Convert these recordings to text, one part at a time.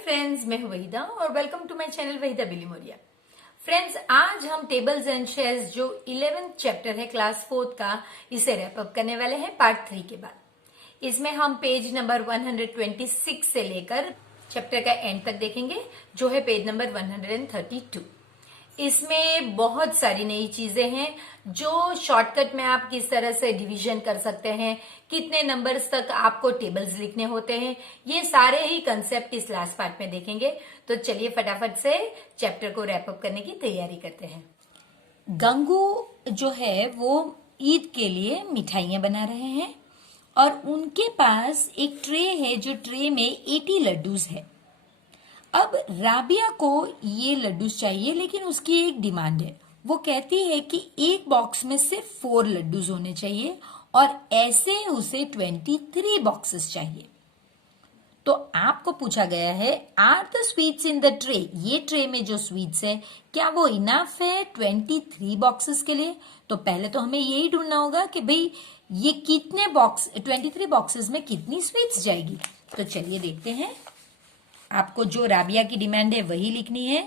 Friends, मैं हूं वहीदा और welcome to my channel Waheeda Bilimoria. Friends, आज हम टेबल्स एंड शेयर्स जो 11th चैप्टर है क्लास 4th का, इसे रैप अप करने वाले हैं पार्ट 3 के बाद। इसमें हम पेज नंबर 126 से लेकर चैप्टर का एंड तक देखेंगे, जो है पेज नंबर 132। इसमें बहुत सारी नई चीजें हैं, जो शॉर्टकट में आप किस तरह से डिवीजन कर सकते हैं, कितने नंबर्स तक आपको टेबल्स लिखने होते हैं, ये सारे ही कंसेप्ट इस लास्ट पार्ट में देखेंगे। तो चलिए फटाफट से चैप्टर को रैप अप करने की तैयारी करते हैं। गंगू जो है वो ईद के लिए मिठाइयां बना रहे हैं और उनके पास एक ट्रे है, जो ट्रे में 80 लड्डूज है। अब राबिया को ये लड्डू चाहिए, लेकिन उसकी एक डिमांड है। वो कहती है कि एक बॉक्स में सिर्फ 4 लड्डूज होने चाहिए और ऐसे उसे 23 बॉक्सेस चाहिए। तो आपको पूछा गया है, are the sweets in the tray, ये ट्रे में जो स्वीट्स है क्या वो इनफ है 23 बॉक्सेस के लिए? तो पहले तो हमें यही ढूंढना होगा कि भाई ये कितने बॉक्स, 23 बॉक्सेस में कितनी स्वीट्स जाएगी। तो चलिए देखते हैं। आपको जो राबिया की डिमांड है वही लिखनी है।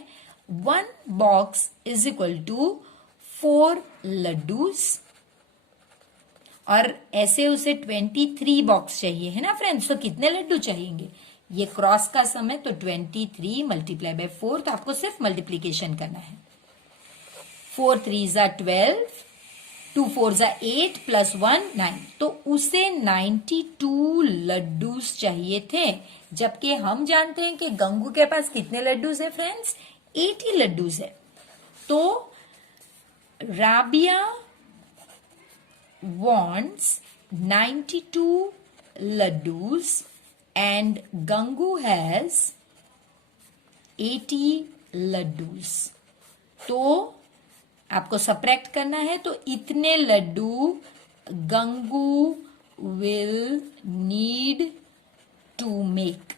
1 box is equal to 4 laddus और ऐसे उसे 23 बॉक्स चाहिए, है ना फ्रेंड्स। तो कितने लड्डू चाहिएंगे? ये क्रॉस का सम है, तो 23 मल्टीप्लाई बाय 4, तो आपको सिर्फ मल्टीप्लीकेशन करना है। 4 3 जा 12, 2 4 जा 8 प्लस 1 9, तो उसे 92 लड्डूस चाहिए थे। जबकि हम जानते हैं कि गंगू के पास कितने लड्डूस है फ्रेंड्स? 80 लड्डूस है। तो Rabia wants 92 laddus and Gangu has 80 laddus। तो आपको सब्ट्रैक्ट करना है, तो इतने laddu Gangu will need to make,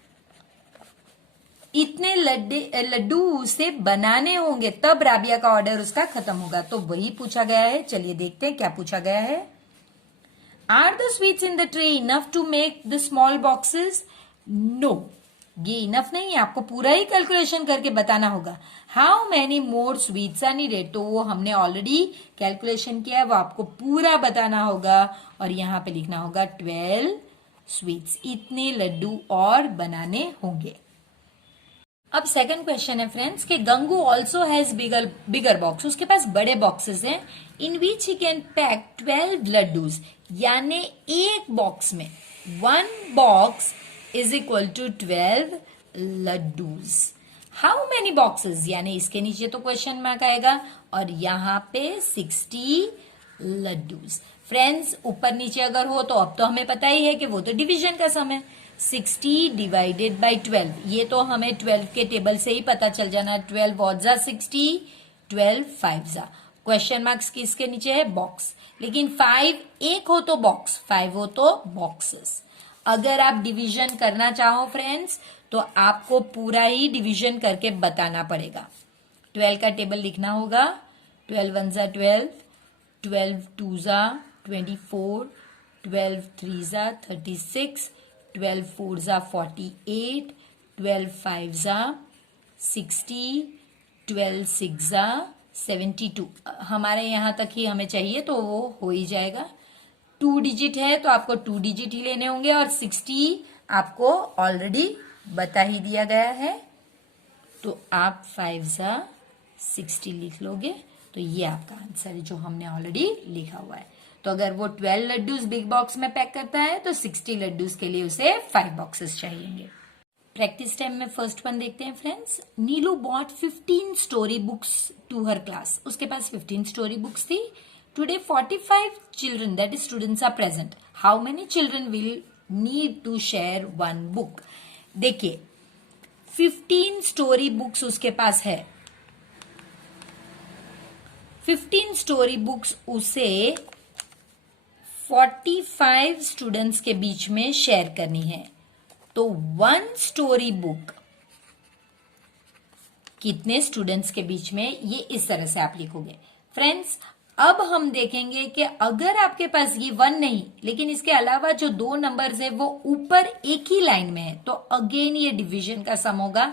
इतने लड्डू उसे बनाने होंगे, तब राबिया का ऑर्डर उसका खत्म होगा। तो वही पूछा गया है। चलिए देखते हैं क्या पूछा गया है। Are the sweets in the tray enough to make the small boxes? No, ये इनफ नहीं है, आपको पूरा ही कैलकुलेशन करके बताना होगा। How many more sweets are needed? तो वो हमने ऑलरेडी कैलकुलेशन किया है, वो आपको पूरा बताना होगा और यहां पे लिखना होगा 12 स्वीट्स, इतने लड्डू और बनाने होंगे। अब सेकंड क्वेश्चन है फ्रेंड्स कि Gangu also has bigger box, उसके पास बड़े बॉक्सेस हैं, in which he can pack 12 laddus, यानी एक बॉक्स में 1 box is equal to 12 laddus. How many boxes, यानी इसके नीचे तो क्वेश्चन मार्क आएगा और यहाँ पे 60 लड्डूज। फ्रेंड्स, ऊपर नीचे अगर हो तो अब तो हमें पता ही है कि वो तो डिवीजन का सम है। 60 डिवाइडेड बाई 12, ये तो हमें 12 के टेबल से ही पता चल जाना। 12 वॉट जा 60, 12 5 जा, क्वेश्चन मार्क्स किसके नीचे है? बॉक्स। लेकिन 5 एक हो तो बॉक्स, 5 हो तो बॉक्सेस। अगर आप डिवीजन करना चाहो फ्रेंड्स, तो आपको पूरा ही डिवीजन करके बताना पड़ेगा। 12 का टेबल लिखना होगा। 12 1 जा 12, 12 2 जा 24, 12 3 जा 36, 12 4 जा 48, 12 5 जा 60, 12 6 जा 72। हमारे यहां तक ही हमें चाहिए, तो वो हो ही जाएगा। 2 डिजिट है तो आपको 2 डिजिट ही लेने होंगे और 60 आपको ऑलरेडी बता ही दिया गया है, तो आप 5 जा 60 लिख लोगे। तो ये आपका आंसर है जो हमने ऑलरेडी लिखा हुआ है। तो अगर वो 12 लड्डूज बिग बॉक्स में पैक करता है तो 60 लड्डूज के लिए उसे 5 बॉक्सेस चाहिए। प्रैक्टिस टाइम में फर्स्ट वन देखते हैं friends. Neelu bought 15 story books to her class, उसके पास 15 स्टोरी बुक्स थी। Today 45 children, that is students, are present. How many children will need to share 1 book? देखिए, 15 स्टोरी बुक्स उसके पास है। 15 स्टोरी बुक्स उसे 45 स्टूडेंट्स के बीच में शेयर करनी है। तो 1 स्टोरी बुक कितने स्टूडेंट्स के बीच में, ये इस तरह से आप लिखोगे। फ्रेंड्स, अब हम देखेंगे कि अगर आपके पास ये 1 नहीं लेकिन इसके अलावा जो 2 नंबर्स है वो ऊपर एक ही लाइन में है तो अगेन ये डिवीजन का सम होगा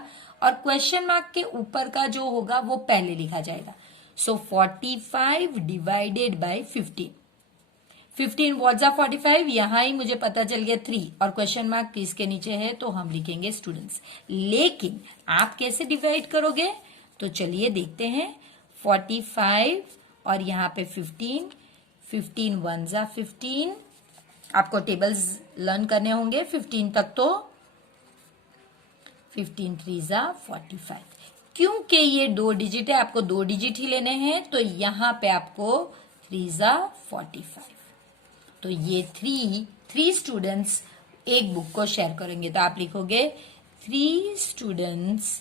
और क्वेश्चन मार्क के ऊपर का जो होगा वो पहले लिखा जाएगा. सो 45 डिवाइडेड बाय 15. 15 व्हाट्स आर 45, यहां ही मुझे पता चल गया 3 और क्वेश्चन मार्क किसके नीचे है तो हम लिखेंगे स्टूडेंट्स. लेकिन आप कैसे डिवाइड करोगे तो चलिए देखते हैं. 45 और यहाँ पे 15, 15 वन जा 15. आपको टेबल्स लर्न करने होंगे 15 तक तो 15 3 जा 45. क्योंकि ये 2 डिजिट है आपको 2 डिजिट ही लेने हैं तो यहाँ पे आपको 3 जा 45. तो ये 3 स्टूडेंट्स एक बुक को शेयर करेंगे तो आप लिखोगे 3 students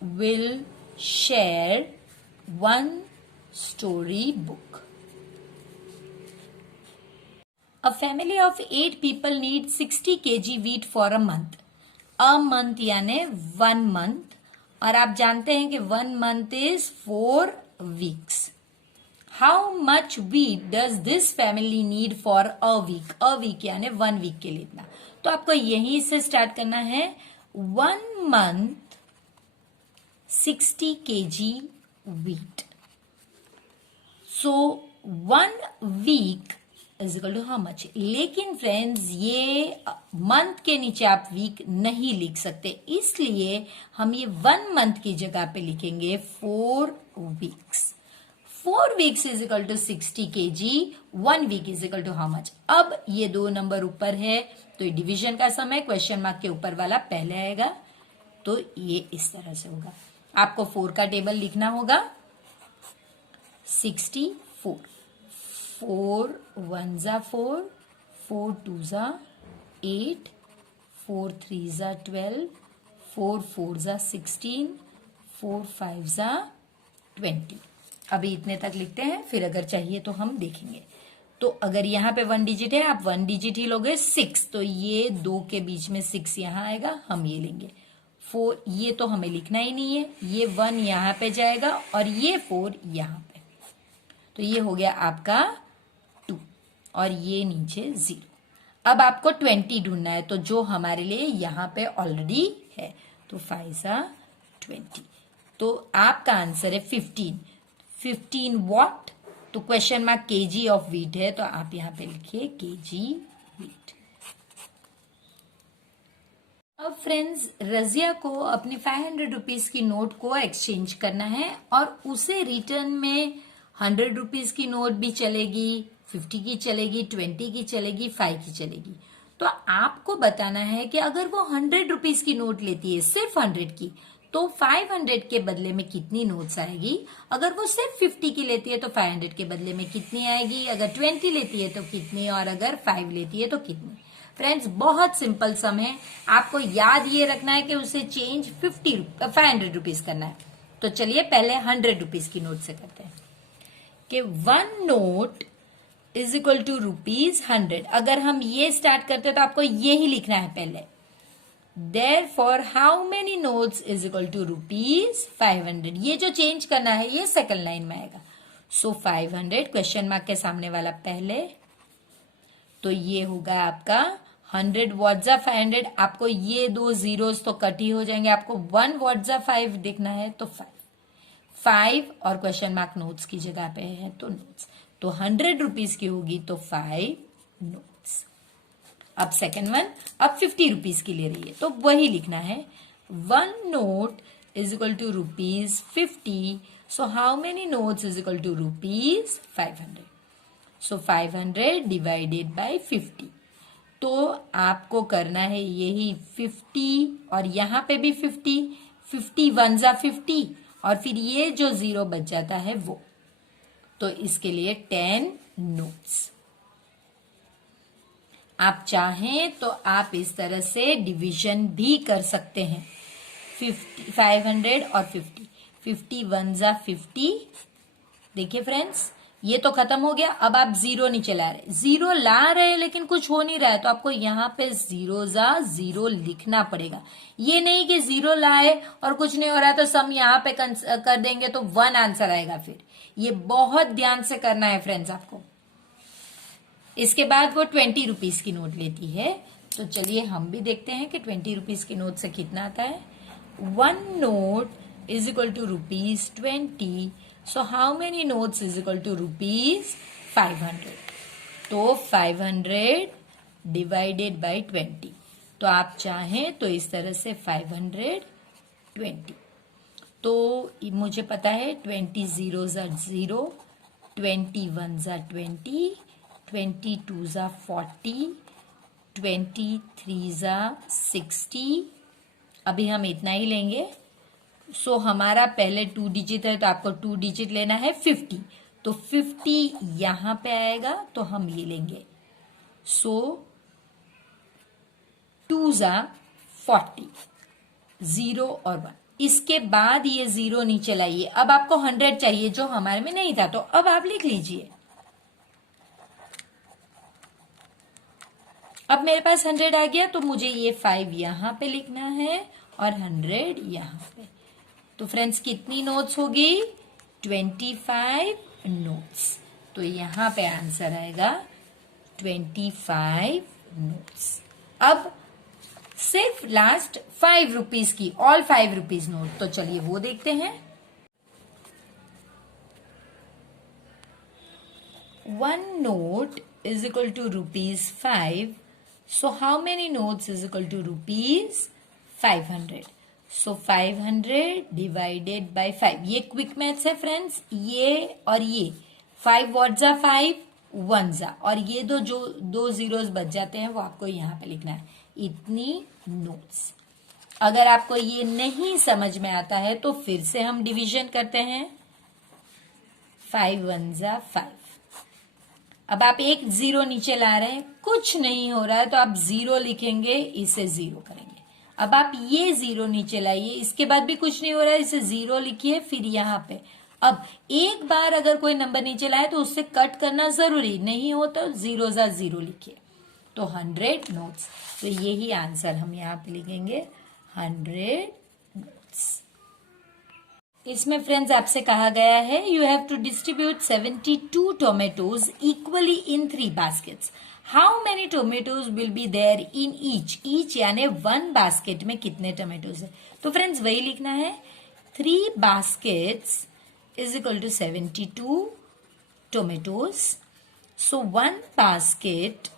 will share 1 story book. A family of 8 people needs 60 kg wheat for a month. A month यानी 1 month और आप जानते हैं कि 1 month is 4 weeks. How much wheat does this family need for a week? A week यानी 1 week के लिए इतना. तो आपको यहीं से स्टार्ट करना है. 1 month 60 kg wheat. So 1 week is equal to how much. लेकिन फ्रेंड्स ये मंथ के नीचे आप वीक नहीं लिख सकते इसलिए हम ये 1 मंथ की जगह पे लिखेंगे 4 weeks. 4 weeks is equal to 60 kg. 1 week is equal to how much. अब ये 2 नंबर ऊपर है तो डिवीजन का समय क्वेश्चन मार्क के ऊपर वाला पहले आएगा तो ये इस तरह से होगा. आपको 4 का टेबल लिखना होगा. 64. 4 1 जा 4, 4 2 जा 8, 4 3 जा 12, 4 4 जा 16, 4 5 जा 20. अभी इतने तक लिखते हैं फिर अगर चाहिए तो हम देखेंगे. तो अगर यहाँ पे 1 डिजिट है आप 1 डिजिट ही लोगे. 6 तो ये 2 के बीच में 6 यहाँ आएगा हम ये लेंगे. 4 ये तो हमें लिखना ही नहीं है. ये 1 यहाँ पे जाएगा और ये 4 यहाँ पे. तो ये हो गया आपका 2 और ये नीचे 0. अब आपको 20 ढूंढना है तो जो हमारे लिए यहाँ पे ऑलरेडी है तो 5 जा 20. तो आपका आंसर है 15. 15 वॉट तो question mark KG of wheat है तो आप यहाँ पे लिखिए केजी व्हीट. अब फ्रेंड्स रजिया को अपनी 500 रुपीज की नोट को एक्सचेंज करना है और उसे रिटर्न में 100 रुपीज की नोट भी चलेगी, 50 की चलेगी, 20 की चलेगी, 5 की चलेगी. तो आपको बताना है कि अगर वो 100 रुपीज की नोट लेती है सिर्फ 100 की तो 500 के बदले में कितनी नोट्स आएगी. अगर वो सिर्फ 50 की लेती है तो 500 के बदले में कितनी आएगी. अगर 20 लेती है तो कितनी और अगर 5 लेती है तो कितनी. फ्रेंड्स बहुत सिंपल सम है. आपको याद ये रखना है कि उसे चेंज 500 रुपीज करना है. तो चलिए पहले 100 रुपीज की नोट से करते हैं कि 1 नोट इज इक्वल टू ₹100. अगर हम ये स्टार्ट करते हैं तो आपको ये ही लिखना है पहले. Therefore, how many notes is equal to ₹500. ये जो चेंज करना है ये सेकंड लाइन में आएगा. सो 500 क्वेश्चन मार्क के सामने वाला पहले तो ये होगा आपका 100 व्हाट जा 500. आपको ये 2 जीरोस तो कट ही हो जाएंगे. आपको 1 व्हाट जा 5 देखना है तो 5 और क्वेश्चन मार्क नोट्स की जगह पे है तो नोट्स. तो 100 रुपीज की होगी तो 5 नोट्स. अब सेकंड वन अब 50 रुपीज की ले रही है तो वही लिखना है. 1 note is equal to ₹50. So how many notes is equal to ₹500. So 500 divided by 50. तो आपको करना है यही 50 और यहां पे भी 50. 50 1 जा 50 और फिर ये जो 0 बच जाता है वो. तो इसके लिए 10 नोट्स. आप चाहें तो आप इस तरह से डिवीजन भी कर सकते हैं. 500 और 50. 50 1 जा 50. देखिए फ्रेंड्स ये तो खत्म हो गया। अब आप जीरो नीचे ला रहे, जीरो ला रहे हैं लेकिन कुछ हो नहीं रहा है, तो आपको यहाँ पे जीरो जा जीरो लिखना पड़ेगा। ये नहीं कि जीरो लाए और कुछ नहीं हो रहा है तो सम यहाँ पे कर देंगे तो 1 आंसर आएगा। फिर ये बहुत ध्यान से करना है फ्रेंड्स आपको। इसके बाद वो 20 रुपीज की नोट लेती है, तो चलिए हम भी देखते हैं कि 20 रुपीज की नोट से कितना आता है। 1 note is equal to ₹20। So how many notes is equal to ₹500। तो 500 डिवाइडेड बाई 20। तो आप चाहें तो इस तरह से 520। तो मुझे पता है 20 जीरो जा 0, 21 जा 20, 22 जा 40, 23 जा 60। अभी हम इतना ही लेंगे। सो हमारा पहले 2 डिजिट है तो आपको 2 डिजिट लेना है 50। तो 50 यहां पे आएगा तो हम ये लेंगे। सो 2 जा 40, 0 और 1। इसके बाद ये 0 नीचे लाइए। अब आपको 100 चाहिए जो हमारे में नहीं था, तो अब आप लिख लीजिए। अब मेरे पास 100 आ गया तो मुझे ये 5 यहां पे लिखना है और 100 यहां पे। तो फ्रेंड्स कितनी नोट्स होगी? 25 नोट्स। तो यहां पे आंसर आएगा 25 नोट्स। अब सिर्फ लास्ट 5 रुपीज की, ऑल 5 रुपीज नोट, तो चलिए वो देखते हैं। 1 note is equal to ₹5. So how many notes is equal to ₹500? So 500 divided by 5. ये क्विक मैथ्स है फ्रेंड्स, ये और ये 5 व्हाट जा 5 1 जा, और ये दो जीरोस बच जाते हैं वो आपको यहाँ पे लिखना है। इतनी नोट्स। अगर आपको ये नहीं समझ में आता है तो फिर से हम डिवीजन करते हैं। 5 1 जा 5। अब आप एक 0 नीचे ला रहे हैं, कुछ नहीं हो रहा है तो आप 0 लिखेंगे, इसे 0 करेंगे। अब आप ये 0 नीचे लाइए, इसके बाद भी कुछ नहीं हो रहा है, इसे 0 लिखिए, फिर यहां पे। अब एक बार अगर कोई नंबर नीचे लाए तो उससे कट करना जरूरी नहीं हो, तो 0 जा 0 लिखिए। तो 100 नोट्स। तो यही आंसर हम यहाँ पे लिखेंगे, 100 नोट्स। इसमें फ्रेंड्स आपसे कहा गया है you have to distribute 72 tomatoes equally in 3 baskets. How many tomatoes will be there in each यानी 1 बास्केट में कितने टोमेटोज है। तो फ्रेंड्स वही लिखना है, 3 baskets is equal to 72 tomatoes. So 1 basket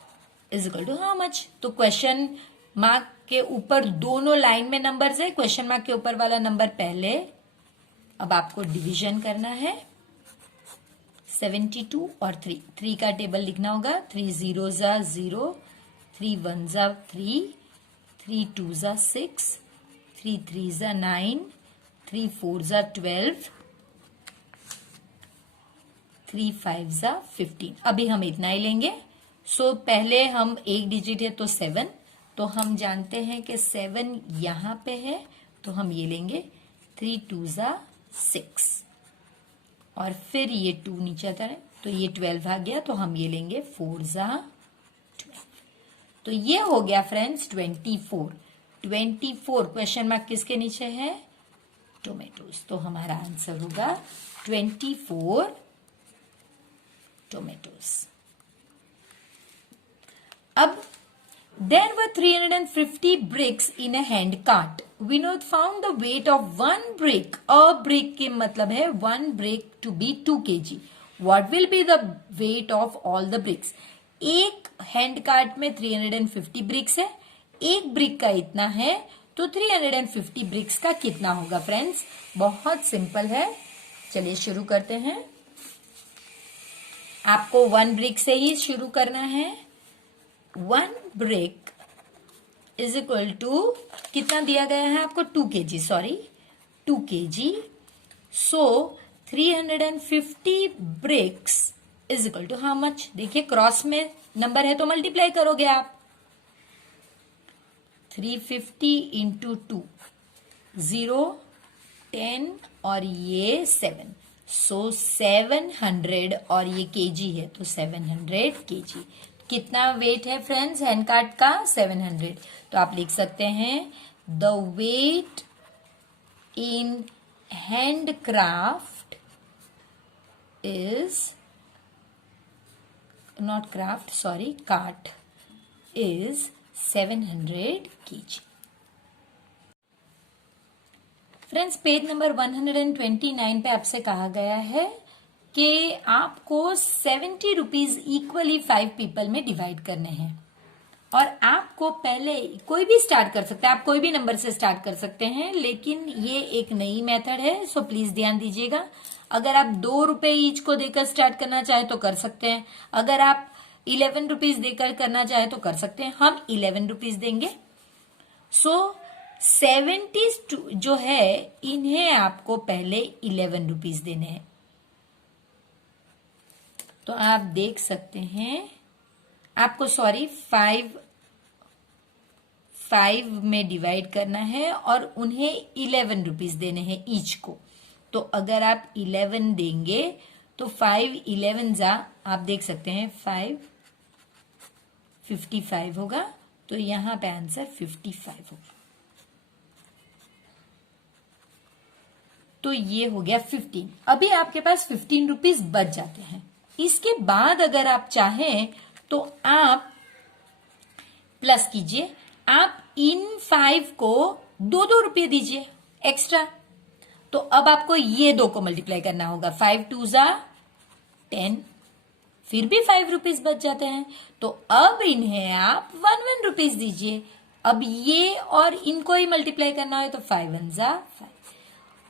is equal to how much. तो question mark के ऊपर दोनों लाइन में नंबर्स है, क्वेश्चन मार्क के ऊपर वाला नंबर पहले। अब आपको डिवीजन करना है 72 और 3 का टेबल लिखना होगा। 3 0 जा 0, 3 1 जा 3, 3 2 जा 6, 3 3 जा 9, 3 4 जा 12, 3 5 जा 15। अभी हम इतना ही लेंगे। सो पहले हम एक डिजिट है तो 7, तो हम जानते हैं कि 7 यहां पे है, तो हम ये लेंगे। 3 2 जा 6 और फिर ये 2 नीचे आता है तो ये 12 आ गया, तो हम ये लेंगे 4 जा 12। तो ये हो गया फ्रेंड्स 24। 24 क्वेश्चन मार्क किसके नीचे है? टोमेटोज। तो हमारा आंसर होगा 24 टोमेटोज। अब there were 350 bricks in a hand cart. Vinod found the weight of 1 brick. A brick के मतलब है 1 brick to be 2 kg. What will be the weight of all the bricks? एक hand cart में 350 BRICS है, एक brick का इतना है, तो 350 ब्रिक्स का कितना होगा फ्रेंड्स? बहुत सिंपल है, चलिए शुरू करते हैं। आपको 1 ब्रिक से ही शुरू करना है। 1 brick इज इक्वल टू कितना दिया गया है आपको? 2 kg, sorry 2 kg। So 350 bricks is equal to how much? देखिए क्रॉस में नंबर है तो मल्टीप्लाई करोगे आप। 350 इंटू 2, 0, 10 और ये 7। सो 700 और ये केजी है तो 700 केजी। कितना वेट है फ्रेंड्स हैंड कार्ट का? 700। तो आप लिख सकते हैं the weight in handcraft is not craft sorry cart is 700 kg। Friends page number 129 पे आपसे कहा गया है कि आपको 70 रुपीज इक्वली 5 पीपल में डिवाइड करने हैं और आपको पहले कोई भी स्टार्ट कर सकते हैं, आप कोई भी नंबर से स्टार्ट कर सकते हैं, लेकिन ये एक नई मेथड है सो प्लीज ध्यान दीजिएगा। अगर आप 2 रुपए ईच को देकर स्टार्ट करना चाहे तो कर सकते हैं, अगर आप 11 रुपीज देकर करना चाहे तो कर सकते हैं। हम 11 रुपीज देंगे। सो 70 जो है इन्हें आपको पहले 11 रुपीज देने हैं। तो आप देख सकते हैं आपको फाइव में डिवाइड करना है और उन्हें 11 रुपीज देने हैं ईच को। तो अगर आप 11 देंगे तो 5 11 जा आप देख सकते हैं 5 55 होगा। तो यहां पे आंसर 55 होगा। तो ये हो गया 15। अभी आपके पास 15 रुपीज बच जाते हैं। इसके बाद अगर आप चाहें तो आप प्लस कीजिए, आप इन 5 को 2-2 रुपये दीजिए एक्स्ट्रा। तो अब आपको ये 2 को मल्टीप्लाई करना होगा। 5 2 जा 10, फिर भी 5 रुपीज बच जाते हैं। तो अब इन्हें आप 1 रुपीज दीजिए। अब ये और इनको ही मल्टीप्लाई करना है तो 5 1 जा 5।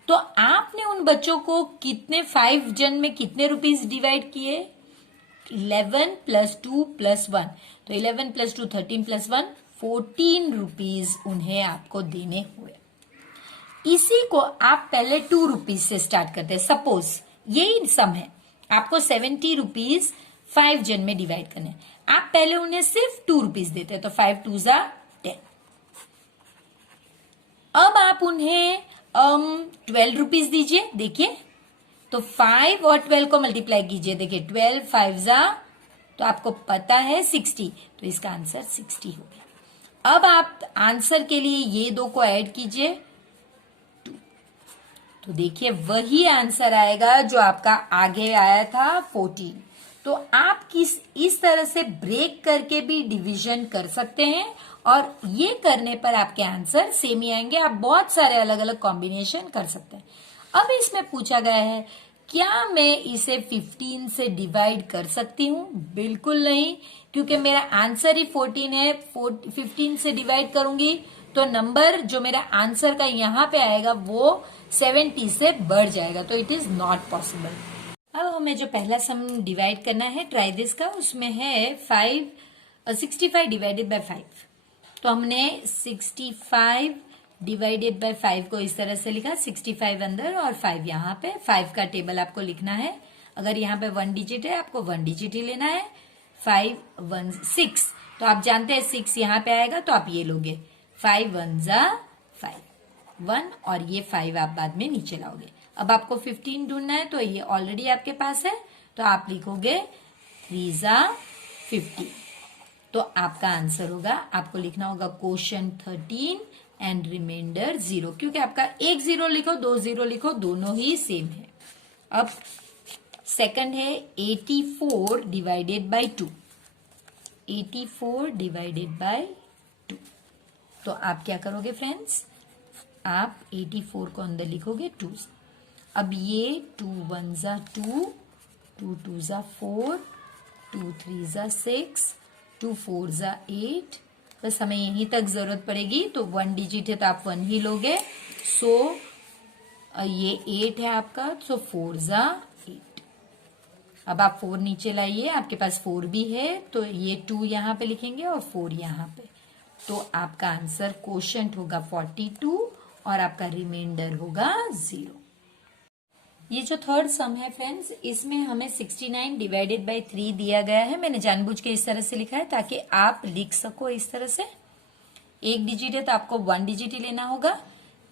तो आपने उन बच्चों को कितने 5 जन में कितने रुपीज डिवाइड किए? 11 + 2 + 1। तो 11 + 2 13 + 1 14 रुपीज उन्हें आपको देने हुए। इसी को आप पहले 2 रुपीज से स्टार्ट करते हैं। सपोज यही सम है, आपको 70 रुपीज 5 जन में डिवाइड करने। आप पहले उन्हें सिर्फ 2 रुपीज देते हैं तो 5 2 जा 10। अब आप उन्हें 12 रुपीज दीजिए। देखिए तो 5 और 12 को मल्टीप्लाई कीजिए। देखिए 12 5 जा तो आपको पता है 60। तो इसका आंसर 60 हो गया। अब आप आंसर के लिए ये 2 को ऐड कीजिए 2। तो देखिए वही आंसर आएगा जो आपका आगे आया था 14। तो आप इस तरह से ब्रेक करके भी डिवीजन कर सकते हैं और ये करने पर आपके आंसर सेम ही आएंगे। आप बहुत सारे अलग अलग कॉम्बिनेशन कर सकते हैं। अब इसमें पूछा गया है क्या मैं इसे 15 से डिवाइड कर सकती हूं? बिल्कुल नहीं, क्योंकि मेरा आंसर ही 14 है। 15 से डिवाइड करूंगी तो नंबर जो मेरा आंसर का यहां पे आएगा वो 70 से बढ़ जाएगा। तो इट इज नॉट पॉसिबल। अब हमें जो पहला सम डिवाइड करना है ट्राई दिस का, उसमें है 65 डिवाइडेड बाय 5। तो हमने 65 डिवाइडेड बाय 5 को इस तरह से लिखा, 65 अंदर और 5 यहाँ पे। 5 का टेबल आपको लिखना है। अगर यहाँ पे 1 डिजिट है आपको 1 डिजिट ही लेना है। 5 1 6, तो आप जानते हैं 6 यहाँ पे आएगा तो आप ये लोगे 5 1 जा 5 1 और ये 5 आप बाद में नीचे लाओगे। अब आपको 15 ढूंढना है तो ये ऑलरेडी आपके पास है तो आप लिखोगे 3 जा 15। तो आपका आंसर होगा, आपको लिखना होगा क्वोशंट 13 एंड रिमाइंडर 0, क्योंकि आपका एक 0 लिखो 2 0 लिखो दोनों ही सेम है। अब सेकंड है 84 डिवाइडेड बाय 2। 84 divided by 2। तो आप क्या करोगे फ्रेंड्स, आप 84 को अंदर लिखोगे 2। अब ये 2 1 जा 2, 2 2 जा 4, 2 3 जा 6, 2 4 जा 8। बस हमें यहीं तक जरूरत पड़ेगी तो 1 डिजिट है तो आप 1 ही लोगे। सो ये 8 है आपका, सो 4 जा 8। अब आप 4 नीचे लाइए, आपके पास 4 भी है तो ये 2 यहाँ पे लिखेंगे और 4 यहाँ पे। तो आपका आंसर क्वोशंट होगा 42 और आपका रिमाइंडर होगा 0। ये जो थर्ड सम है फ्रेंड्स, इसमें हमें 69 डिवाइडेड बाय 3 दिया गया है। मैंने जानबूझ के इस तरह से लिखा है ताकि आप लिख सको इस तरह से। एक डिजिट है तो आपको 1 डिजिट ही लेना होगा।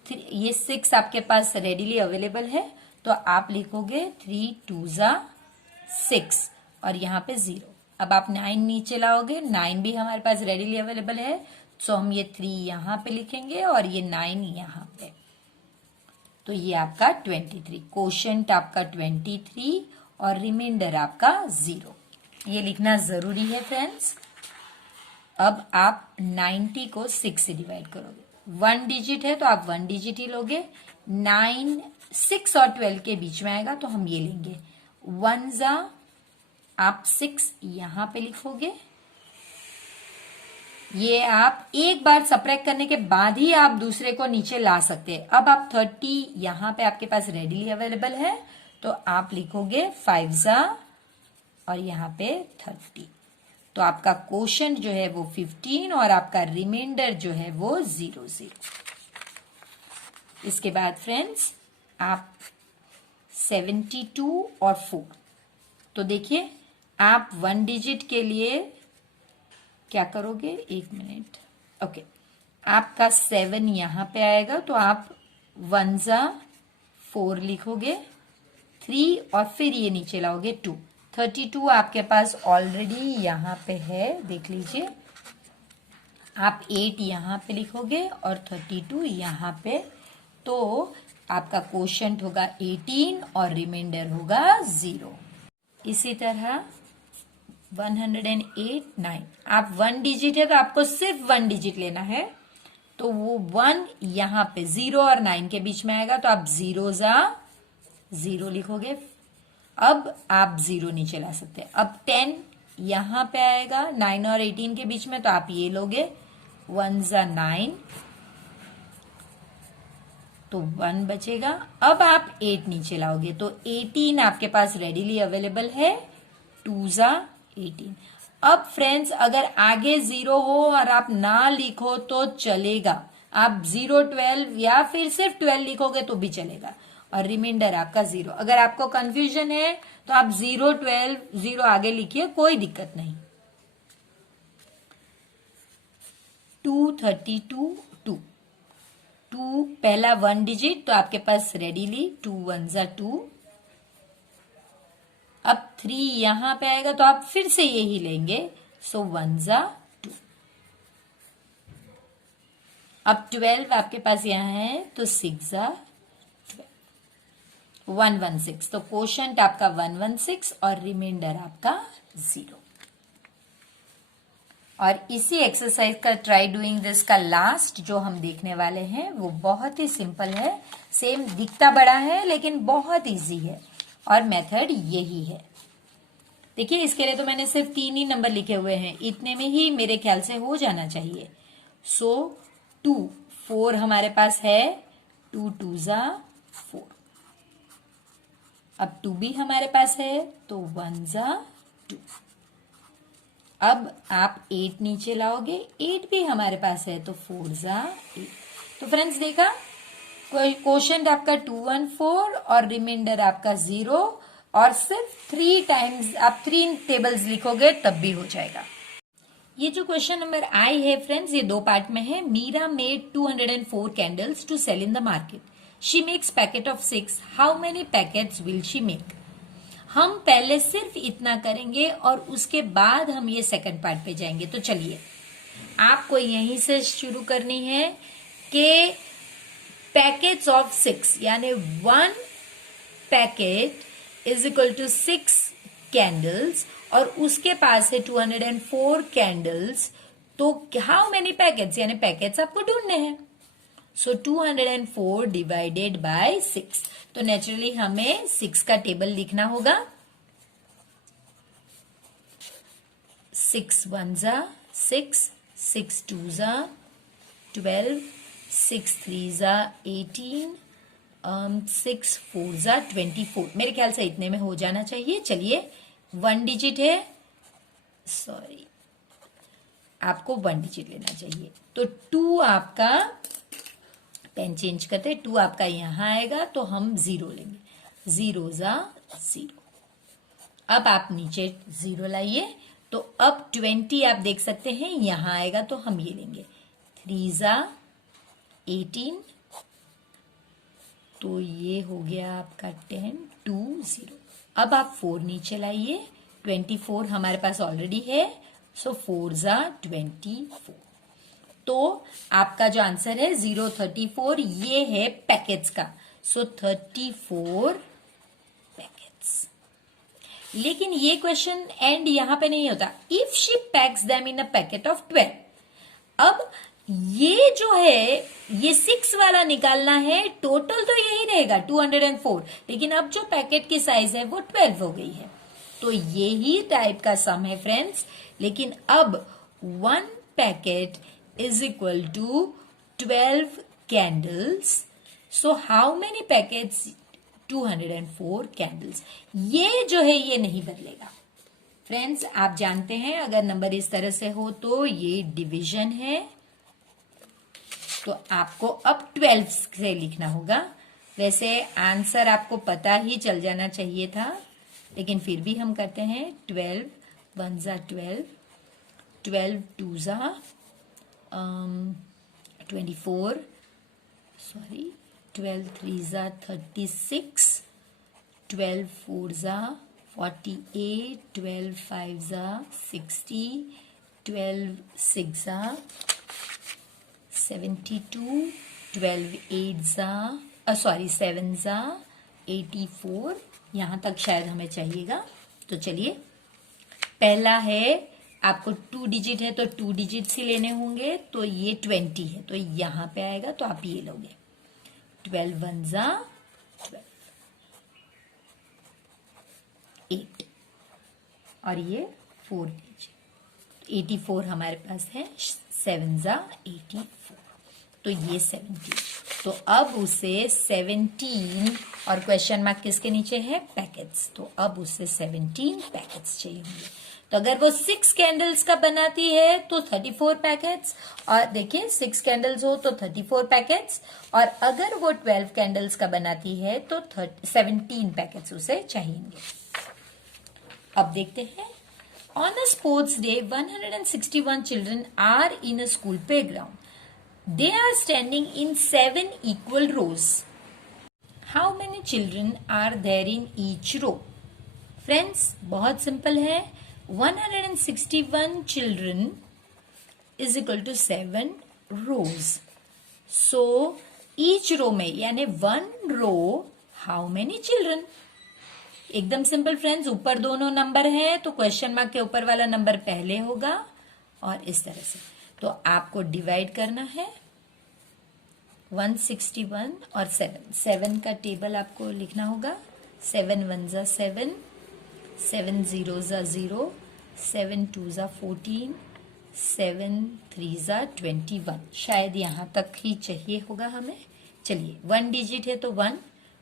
ये 6 आपके पास रेडीली अवेलेबल है तो आप लिखोगे 3 2 जा 6 और यहाँ पे 0। अब आप 9 नीचे लाओगे, 9 भी हमारे पास रेडीली अवेलेबल है, सो हम ये 3 यहाँ पे लिखेंगे और ये 9 यहाँ पे। तो ये आपका 23, कोशेंट आपका 23 और रिमाइंडर आपका 0। ये लिखना जरूरी है फ्रेंड्स। अब आप 90 को 6 से डिवाइड करोगे, 1 डिजिट है तो आप 1 डिजिट ही लोगे। 9 6 और 12 के बीच में आएगा तो हम ये लेंगे 1 जा आप 6 यहां पे लिखोगे। ये आप एक बार सब्ट्रैक्ट करने के बाद ही आप दूसरे को नीचे ला सकते हैं। अब आप 30 यहां पे आपके पास रेडीली अवेलेबल है तो आप लिखोगे 5 जा और यहां पे 30। तो आपका कोशेंट जो है वो 15 और आपका रिमाइंडर जो है वो 0 0। इसके बाद फ्रेंड्स आप 72 और 4, तो देखिए आप 1 डिजिट के लिए क्या करोगे, 1 मिनट, ओके। आपका 7 यहां पे आएगा तो आप 1 जा 4 लिखोगे, 3 और फिर ये नीचे लाओगे 2। 32 आपके पास ऑलरेडी यहां पे है, देख लीजिए। आप 8 यहां पे लिखोगे और 32 यहां पे, तो आपका कोशेंट होगा 18 और रिमाइंडर होगा 0। इसी तरह 108 9, आप 1 डिजिट है तो आपको सिर्फ 1 डिजिट लेना है, तो वो 1 यहां पे 0 और 9 के बीच में आएगा तो आप 0 जा 0 लिखोगे। अब आप 0 नीचे ला सकते हैं। अब 10 यहां पे आएगा 9 और 18 के बीच में, तो आप ये लोगे 1 जा 9 तो 1 बचेगा। अब आप 8 नीचे लाओगे तो 18 आपके पास रेडीली अवेलेबल है, 2 जा 18। अब फ्रेंड्स अगर आगे 0 हो और आप ना लिखो तो चलेगा, आप 0 12 या फिर सिर्फ 12 लिखोगे तो भी चलेगा और रिमाइंडर आपका 0। अगर आपको कंफ्यूजन है तो आप 0 12 0 आगे लिखिए, कोई दिक्कत नहीं। 232 2 2 पहला 1 डिजिट तो आपके पास रेडीली 2 1 जा 2। अब 3 यहां पे आएगा तो आप फिर से यही लेंगे, सो 1 जा 2। अब 12 आपके पास यहां है तो 6 जा 116, तो कोशेंट आपका 116 और रिमाइंडर आपका 0। और इसी एक्सरसाइज का ट्राई डूइंग दिस का लास्ट जो हम देखने वाले हैं वो बहुत ही सिंपल है, सेम दिखता बड़ा है लेकिन बहुत इजी है और मेथड यही है। देखिए इसके लिए तो मैंने सिर्फ 3 ही नंबर लिखे हुए हैं, इतने में ही मेरे ख्याल से हो जाना चाहिए। सो 2 4 हमारे पास है, 2 2 जा 4। अब 2 भी हमारे पास है तो 1 जा 2। अब आप 8 नीचे लाओगे, 8 भी हमारे पास है तो 4 जा 8। तो फ्रेंड्स देखा, कोशेंट आपका 214 और रिमाइंडर आपका 0 और सिर्फ 3 टाइम्स आप 3 टेबल्स लिखोगे तब भी हो जाएगा। ये जो क्वेश्चन नंबर आई है फ्रेंड्स ये 2 पार्ट में है। Meera made 204 candles to sell in the market, she makes packet of 6, how many packets will she make. हम पहले सिर्फ इतना करेंगे और उसके बाद हम ये सेकंड पार्ट पे जाएंगे। तो चलिए आपको यहीं से शुरू करनी है कि पैकेट्स ऑफ 6 यानी 1 packet is equal to 6 candles और उसके पास है 204 कैंडल्स, तो हाउ मेनी पैकेट्स यानी पैकेट्स आपको ढूंढने हैं। सो 204 डिवाइडेड बाय 6, तो नेचुरली हमें 6 का टेबल लिखना होगा। 6 1 जा 6, 6 2 जा 12, 6 3 जा 18, 6 4 जा 24। मेरे ख्याल से इतने में हो जाना चाहिए। चलिए 1 डिजिट है, सॉरी आपको 1 डिजिट लेना चाहिए, तो 2 आपका पेन चेंज करते, 2 आपका यहां आएगा तो हम 0 लेंगे, 0 जा 0। अब आप नीचे 0 लाइए तो अब 20 आप देख सकते हैं यहां आएगा तो हम ये लेंगे, 3 जा 18, तो ये हो गया आपका 10 2 0। अब आप 4 नीचे लाइए, 24 हमारे पास ऑलरेडी है, सो 4 ज़ा 24। तो आपका जो आंसर है 034 ये है पैकेट्स का, सो 34 पैकेट्स। लेकिन ये क्वेश्चन एंड यहां पे नहीं होता। If she PACS them in a packet of 12, अब ये जो है ये 6 वाला निकालना है, टोटल तो यही रहेगा 204, लेकिन अब जो पैकेट की साइज है वो 12 हो गई है। तो ये ही टाइप का सम है फ्रेंड्स, लेकिन अब 1 packet is equal to 12 candles. So how many packets? 204 candles. ये जो है ये नहीं बदलेगा फ्रेंड्स। आप जानते हैं अगर नंबर इस तरह से हो तो ये डिवीजन है, तो आपको अब 12 से लिखना होगा। वैसे आंसर आपको पता ही चल जाना चाहिए था, लेकिन फिर भी हम करते हैं। 12 1 ज़ा 12, 12 2 ज़ा 24, सॉरी 12 3 ज़ा 36, 12 4 ज़ा 48, 12 5 ज़ा 60, 12 6 ज़ा 72, 12 8 ज़ा 7 ज़ा 84। यहां तक शायद हमें चाहिएगा। तो चलिए, पहला है आपको 2 डिजिट है तो 2 डिजिट्स ही लेने होंगे, तो ये 20 है तो यहां पे आएगा, तो आप ये लोगे 12 1 ज़ा 12, 8 और ये 4 डिजिट 84 हमारे पास है। 7 ज़ा 84, तो ये 17। तो अब उसे 17 और क्वेश्चन मार्क किसके नीचे है? पैकेट्स। तो अब उसे 17 पैकेट्स चाहिए होंगे। तो अगर वो 6 कैंडल्स का बनाती है तो 34 पैकेट्स, और देखिए 6 कैंडल्स हो तो 34 पैकेट्स, और अगर वो 12 कैंडल्स का बनाती है तो 17 पैकेट्स उसे चाहिए। अब देखते हैं। On a sports day 161 children are in a school playground. They are standing in 7 equal rows. How many children are there in each row? Friends, बहुत सिंपल है। 161 children is equal to 7 rows. So, each row में यानी 1 row, how many children? एकदम simple friends, ऊपर दोनों number हैं तो question mark के ऊपर वाला नंबर पहले होगा, और इस तरह से। तो आपको डिवाइड करना है 161 और 7 का टेबल आपको लिखना होगा। 7 1 ज़ा 7, 7 0 ज़ा 0, 7 2 ज़ा 14, 7 3 ज़ा 21। शायद यहाँ तक ही चाहिए होगा हमें। चलिए, 1 डिजिट है तो 1,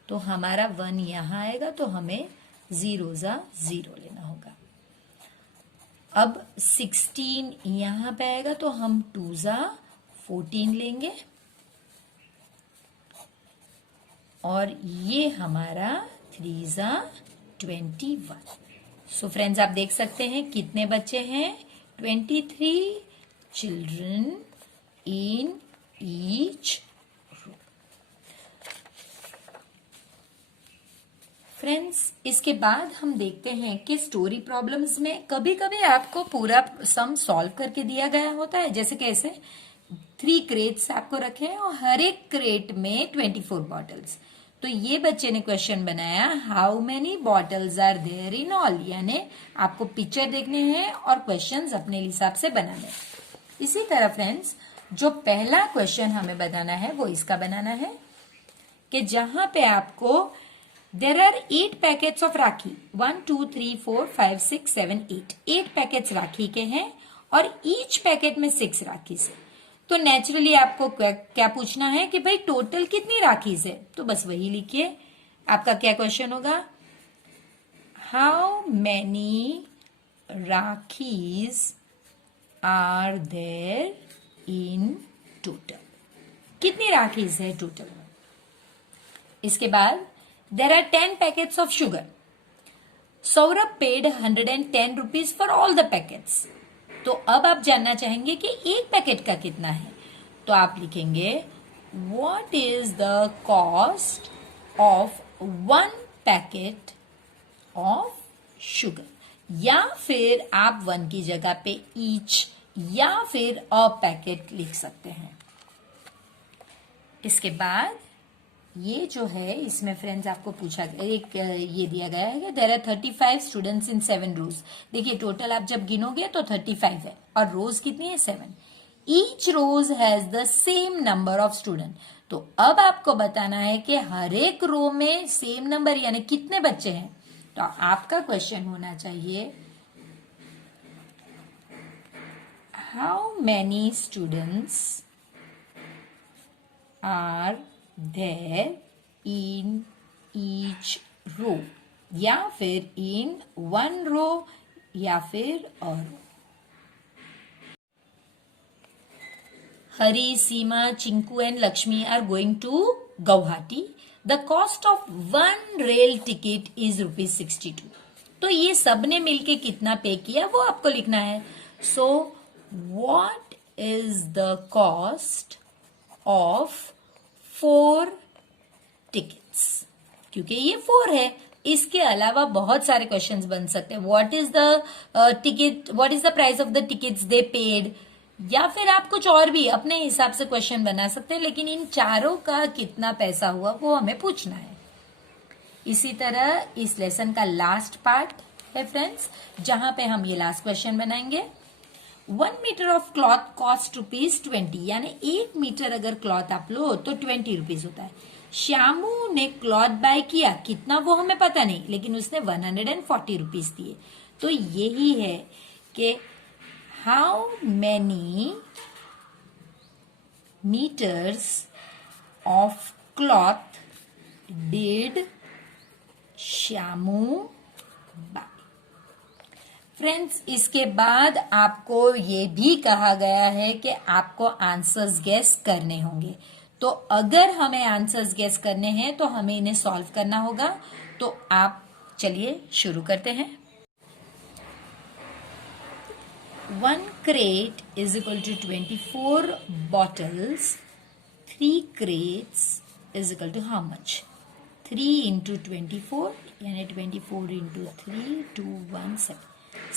तो हमारा 1 यहाँ आएगा, तो हमें 0 ज़ा 0 लेना होगा। अब 16 यहां पे आएगा तो हम 2 ज़ा 14 लेंगे, और ये हमारा 3 ज़ा 21। सो फ्रेंड्स, आप देख सकते हैं कितने बच्चे हैं? 23 children in each row. Friends, इसके बाद हम देखते हैं कि स्टोरी प्रॉब्लम्स में कभी कभी आपको पूरा सम सॉल्व करके दिया गया होता है। जैसे कैसे 3 क्रेट्स आपको रखे हैं और हर एक क्रेट में 24 बॉटल्स। तो ये बच्चे ने क्वेश्चन बनाया, how many bottles are there in all, यानी आपको पिक्चर देखने हैं और क्वेश्चंस अपने हिसाब से बनाने। इसी तरह फ्रेंड्स, जो पहला क्वेश्चन हमें बनाना है वो इसका बनाना है कि जहां पे आपको There are 8 packets of rakhi, 1 2 3 4 5 6 7 8 packets rakhi के हैं, और ईच पैकेट में 6 राखी से। तो नेचुरली आपको क्या पूछना है कि भाई टोटल कितनी राखी है, तो बस वही लिखिए। आपका क्या क्वेश्चन होगा? How many rakhis are there in total, कितनी राखीज है टोटल में। इसके बाद There are 10 packets of sugar. Saurabh paid 110 rupees for all the packets. तो अब आप जानना चाहेंगे कि एक पैकेट का कितना है, तो आप लिखेंगे What is the cost of 1 packet of sugar, या फिर आप 1 की जगह पे ईच या फिर अ पैकेट लिख सकते हैं। इसके बाद ये जो है इसमें फ्रेंड्स आपको पूछा गया, एक ये दिया गया है कि देयर आर 35 स्टूडेंट्स इन 7 रोज। देखिए टोटल आप जब गिनोगे तो 35 है और रोज कितनी है 7। Each row has the same number of student. तो अब आपको बताना है कि हर एक रो में सेम नंबर यानी कितने बच्चे हैं। तो आपका क्वेश्चन होना चाहिए how many students are there in each row, या फिर इन 1 रो या फिर अ रो। Hari, Seema, Chinku and Lakshmi are going to Guwahati. The cost of 1 rail ticket is ₹62. तो ये सबने मिलके कितना पे किया वो आपको लिखना है। So what is the cost of 4 tickets? क्योंकि ये 4 है, इसके अलावा बहुत सारे क्वेश्चंस बन सकते हैं। What is the ticket? What is the price of the tickets they paid? या फिर आप कुछ और भी अपने हिसाब से क्वेश्चन बना सकते हैं, लेकिन इन चारों का कितना पैसा हुआ वो हमें पूछना है। इसी तरह इस लेसन का लास्ट पार्ट है फ्रेंड्स, जहां पे हम ये लास्ट क्वेश्चन बनाएंगे। 1 मीटर ऑफ क्लॉथ कॉस्ट ₹20, यानी 1 मीटर अगर क्लॉथ आप लो तो ₹20 होता है। श्यामू ने क्लॉथ बाय किया, कितना वो हमें पता नहीं, लेकिन उसने ₹140 दिए। तो यही है कि how many meters of cloth did Shyamu buy. Friends इसके बाद आपको ये भी कहा गया है कि आपको आंसर्स गेस करने होंगे। तो अगर हमें आंसर्स गेस करने हैं तो हमें इन्हें सॉल्व करना होगा। तो आप चलिए शुरू करते हैं। 1 crate is equal to 24 bottles. 3 crates is equal to how much? 3 into 24 यानी 24 into 3 217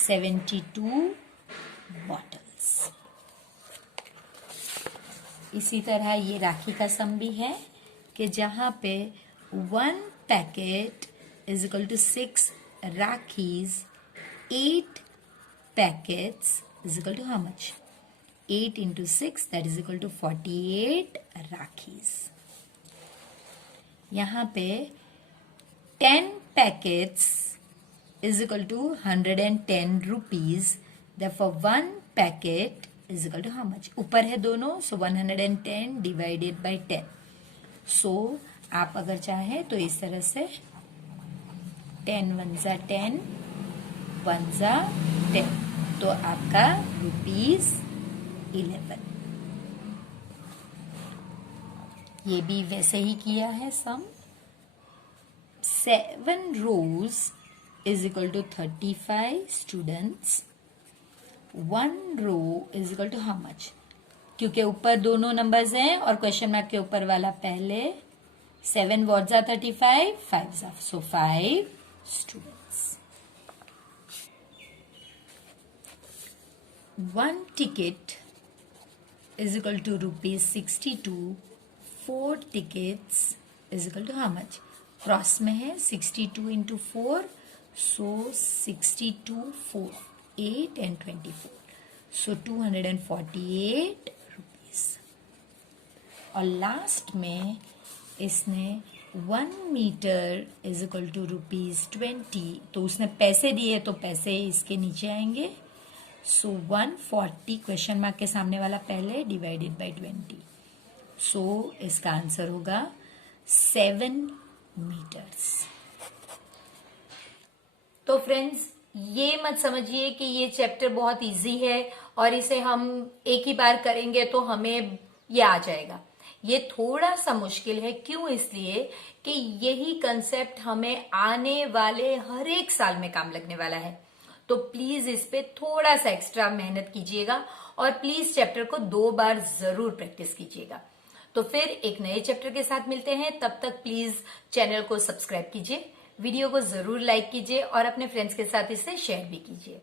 72 bottles। इसी तरह ये राखी का सम भी है कि जहां पे 1 packet is equal to 6 rakhis, 8 packets is equal to how much? 8 into 6 that is equal to 48 rakhis. यहाँ पे 10 packets is equal to 110 rupees. Therefore 1 packet is equal to how much? ऊपर है दोनों, so 110 divided by 10. So आप अगर चाहे तो इस तरह से 10 1 जा 10 1 जा 10, तो आपका ₹11। ये भी वैसे ही किया है सम। 7 rows is equal to 35 students. 1 row is equal to how much? क्योंकि ऊपर दोनों नंबर्स हैं और क्वेश्चन मार्क के ऊपर वाला पहले। 7 what जा 35 5 जा, so 5 students। 1 ticket is equal to ₹62. 4 tickets is equal to how much? Cross में है 62 into 4, so 62 4 8 and 24, so 248 rupees। और लास्ट में इसने 1 मीटर इज इक्वल टू ₹20, तो उसने पैसे दिए तो पैसे इसके नीचे आएंगे। सो 140 क्वेश्चन मार्क के सामने वाला पहले डिवाइडेड बाय 20, सो इसका आंसर होगा 7 मीटर्स। तो फ्रेंड्स ये मत समझिए कि ये चैप्टर बहुत इजी है और इसे हम एक ही बार करेंगे तो हमें ये आ जाएगा। ये थोड़ा सा मुश्किल है, क्यों? इसलिए कि यही कंसेप्ट हमें आने वाले हर एक साल में काम लगने वाला है। तो प्लीज इस पे थोड़ा सा एक्स्ट्रा मेहनत कीजिएगा और प्लीज चैप्टर को 2 बार जरूर प्रैक्टिस कीजिएगा। तो फिर एक नए चैप्टर के साथ मिलते हैं। तब तक प्लीज चैनल को सब्सक्राइब कीजिए, वीडियो को जरूर लाइक कीजिए और अपने फ्रेंड्स के साथ इसे शेयर भी कीजिए।